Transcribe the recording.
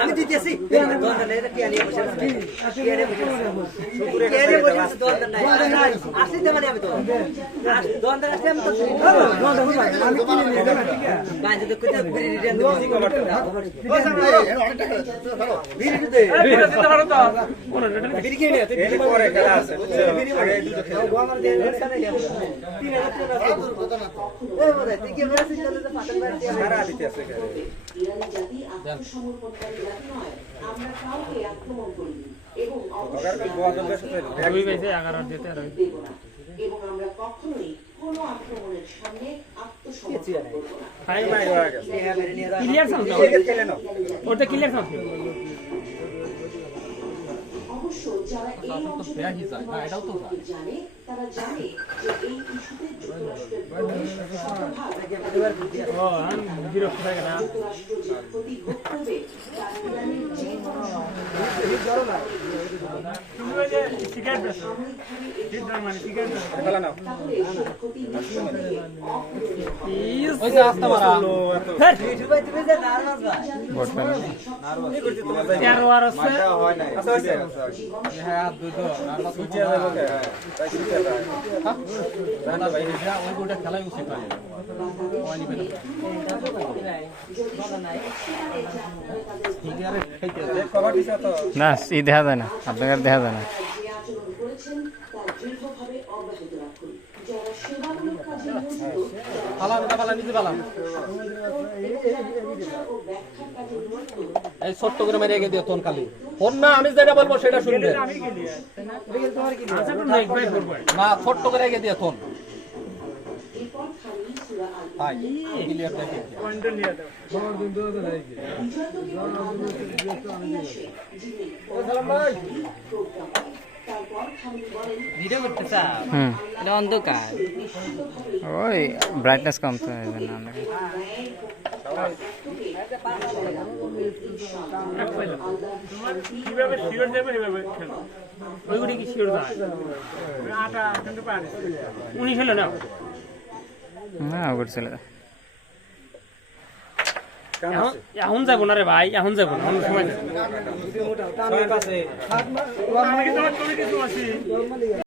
আমি দিতেছি এবং আমরা কখনোই কোনো আক্রমণের সামনে অবশ্য যারা এই অংশটা জানে তারা জানে যে এই ইস্যুতে যুক্তরাষ্ট্র যে ক্ষতি করবে তার ইরানের যে কোনো খেলাই উচিত না ই দেখা যায় না আপনাকে দেখা যায় না এই ছোট্ট করে মেরে রেখে দিও তোন খালি ফোন না আমি যেটা বলবো সেটা শুনবে না ছোট্ট করে রেখে দিও তোন ক্লিয়ার দেখে ভিডিও করতে চাও এটা অন্ধকার ওই ব্রাইটনেস কম তো কিভাবে শিওর দেবে এভাবে খেলো ওইগুলি কি শিওর যায় আটা কিন্তু পারে উনি খেলো না না ওগুলো চলে যায় এখন যাবো না রে ভাই এখন যাবো না অন্য সময়